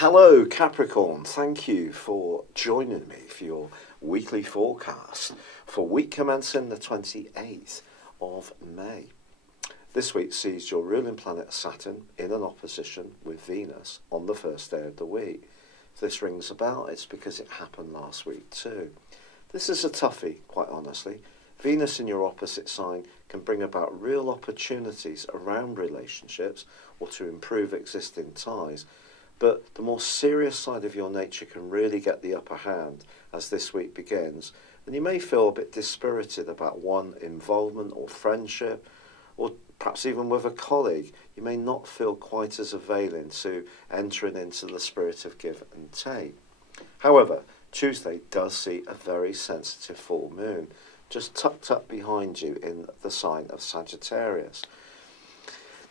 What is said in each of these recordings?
Hello Capricorn, thank you for joining me for your weekly forecast for week commencing the 28th of May. This week sees your ruling planet Saturn in an opposition with Venus on the first day of the week. If this rings a bell, it's because it happened last week too. This is a toughie, quite honestly. Venus in your opposite sign can bring about real opportunities around relationships or to improve existing ties. But the more serious side of your nature can really get the upper hand as this week begins, and you may feel a bit dispirited about one involvement or friendship, or perhaps even with a colleague. You may not feel quite as availing to entering into the spirit of give and take. However, Tuesday does see a very sensitive full moon, just tucked up behind you in the sign of Sagittarius.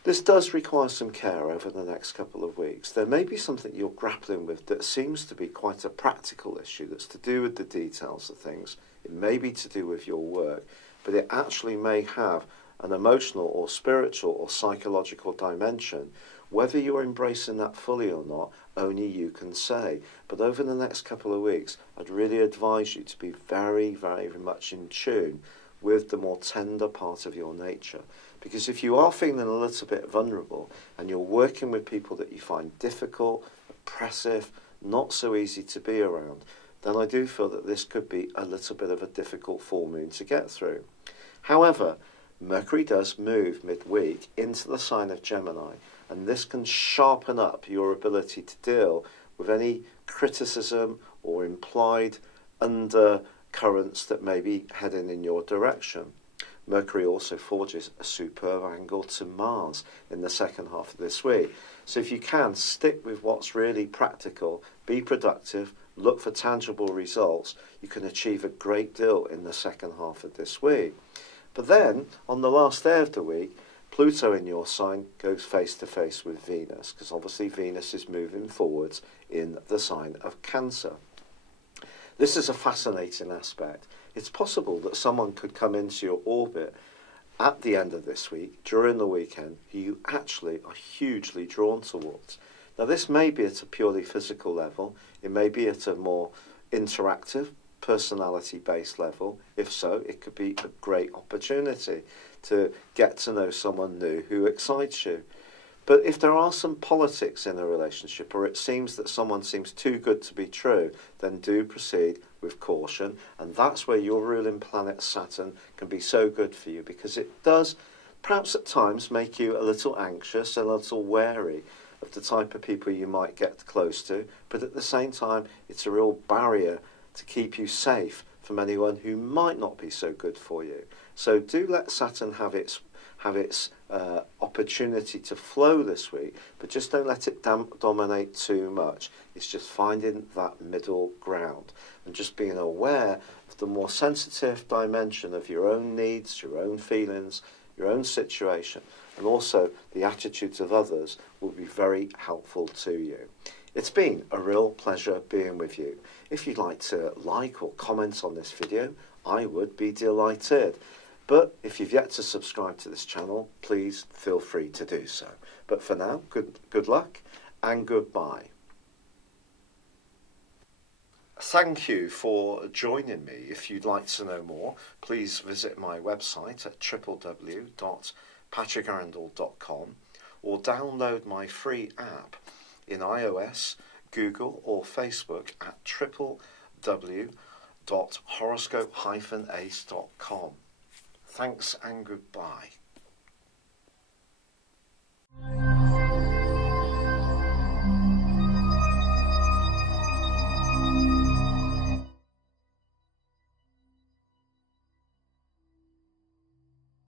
This does require some care over the next couple of weeks. There may be something you're grappling with that seems to be quite a practical issue that's to do with the details of things. It may be to do with your work, but it actually may have an emotional or spiritual or psychological dimension. Whether you're embracing that fully or not, only you can say. But over the next couple of weeks, I'd really advise you to be very, very much in tune with the more tender part of your nature. Because if you are feeling a little bit vulnerable and you're working with people that you find difficult, oppressive, not so easy to be around, then I do feel that this could be a little bit of a difficult full moon to get through. However, Mercury does move midweek into the sign of Gemini, and this can sharpen up your ability to deal with any criticism or implied undercurrents that may be heading in your direction. Mercury also forges a superb angle to Mars in the second half of this week. So if you can, stick with what's really practical, be productive, look for tangible results, you can achieve a great deal in the second half of this week. But then, on the last day of the week, Pluto in your sign goes face to face with Venus, because obviously Venus is moving forwards in the sign of Cancer. This is a fascinating aspect. It's possible that someone could come into your orbit at the end of this week, during the weekend, who you actually are hugely drawn towards. Now, this may be at a purely physical level. It may be at a more interactive, personality-based level. If so, it could be a great opportunity to get to know someone new who excites you. But if there are some politics in a relationship, or it seems that someone seems too good to be true, then do proceed with caution. And that's where your ruling planet Saturn can be so good for you, because it does perhaps at times make you a little anxious and a little wary of the type of people you might get close to. But at the same time, it's a real barrier to keep you safe from anyone who might not be so good for you. So do let Saturn have its opportunity to flow this week, but just don't let it dominate too much. It's just finding that middle ground and just being aware of the more sensitive dimension of your own needs, your own feelings, your own situation, and also the attitudes of others will be very helpful to you. It's been a real pleasure being with you. If you'd like to like or comment on this video, I would be delighted. But if you've yet to subscribe to this channel, please feel free to do so. But for now, good luck and goodbye. Thank you for joining me. If you'd like to know more, please visit my website at www.patrickarundell.com or download my free app in iOS, Google or Facebook at www.horoscope-ace.com. Thanks and goodbye.